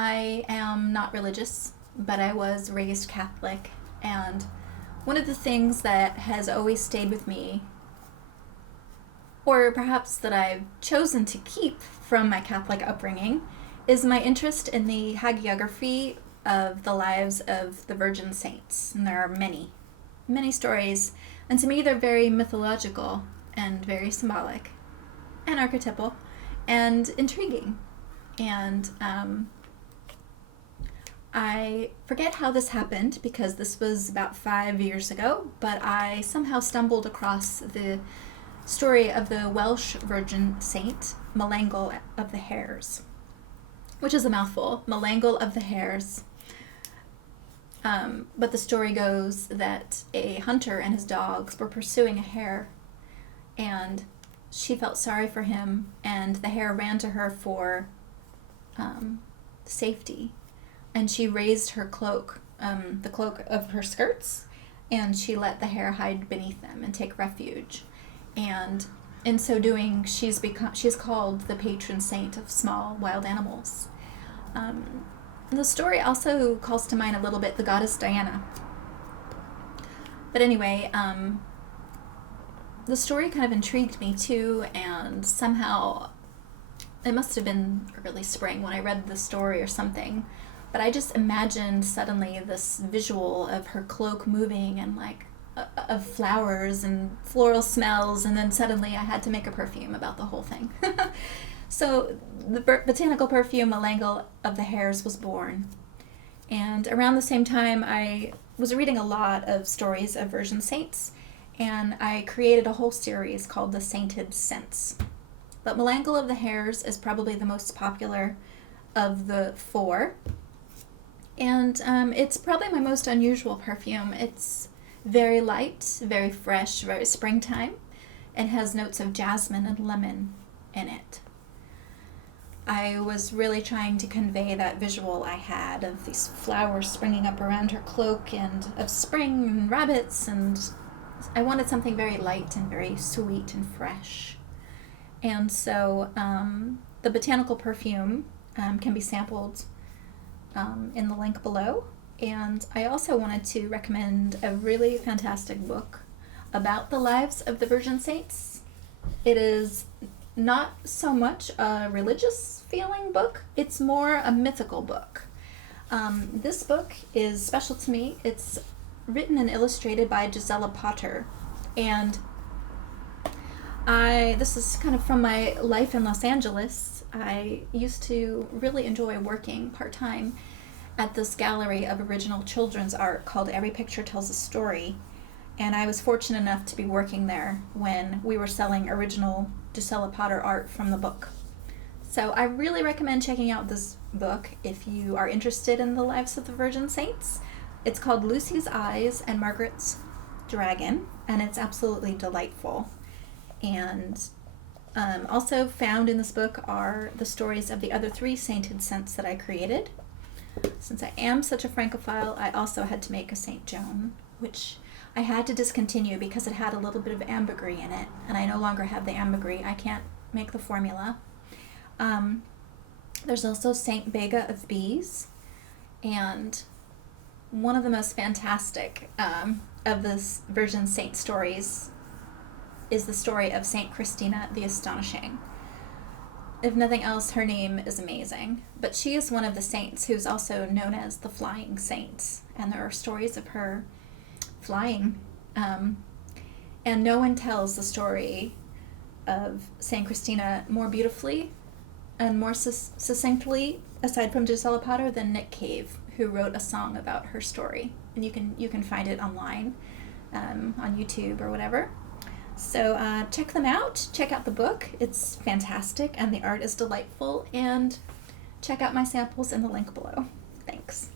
I am not religious, but I was raised Catholic, and one of the things that has always stayed with me, or perhaps that I've chosen to keep from my Catholic upbringing, is my interest in the hagiography of the lives of the Virgin Saints. And there are many, many stories, and to me they're very mythological and very symbolic and archetypal and intriguing. And I forget how this happened because this was about 5 years ago, but I somehow stumbled across the story of the Welsh Virgin Saint, Melangell of the Hares, which is a mouthful, Melangell of the Hares. But the story goes that a hunter and his dogs were pursuing a hare, and she felt sorry for him, and the hare ran to her for safety. And she raised her cloak, the cloak of her skirts, and she let the hare hide beneath them and take refuge. And in so doing, she's called the patron saint of small wild animals. The story also calls to mind a little bit the goddess Diana. But anyway, the story kind of intrigued me too, and somehow it must have been early spring when I read the story or something. But I just imagined suddenly this visual of her cloak moving and of flowers and floral smells, and then suddenly I had to make a perfume about the whole thing. So the botanical perfume Melangell of the Hares was born. And around the same time I was reading a lot of stories of Virgin Saints, and I created a whole series called the Sainted Scents. But Melangell of the Hares is probably the most popular of the four. And it's probably my most unusual perfume. It's very light, very fresh, very springtime, and has notes of jasmine and lemon in it. I was really trying to convey that visual I had of these flowers springing up around her cloak and of spring and rabbits, and I wanted something very light and very sweet and fresh. And so the botanical perfume can be sampled in the link below. And I also wanted to recommend a really fantastic book about the lives of the Virgin Saints. It is not so much a religious feeling book, it's more a mythical book. This book is special to me. It's written and illustrated by Gisela Potter, and this is kind of from my life in Los Angeles. I used to really enjoy working part-time at this gallery of original children's art called Every Picture Tells a Story, and I was fortunate enough to be working there when we were selling original Gisela Potter art from the book. So I really recommend checking out this book if you are interested in the lives of the Virgin Saints. It's called Lucy's Eyes and Margaret's Dragon, and it's absolutely delightful. And also found in this book are the stories of the other 3 sainted scents that I created. Since I am such a Francophile, I also had to make a Saint Joan, which I had to discontinue because it had a little bit of ambergris in it, and I no longer have the ambergris. I can't make the formula. There's also Saint Bega of Bees, and one of the most fantastic of this Virgin Saint stories is the story of Saint Christina the Astonishing. If nothing else, her name is amazing, but she is one of the saints who's also known as the Flying Saints, and there are stories of her flying, and no one tells the story of Saint Christina more beautifully and more succinctly, aside from Gisela Potter, than Nick Cave, who wrote a song about her story, and you can find it online on YouTube or whatever. So check them out. Check out the book. It's fantastic, and the art is delightful. And check out my samples in the link below. Thanks.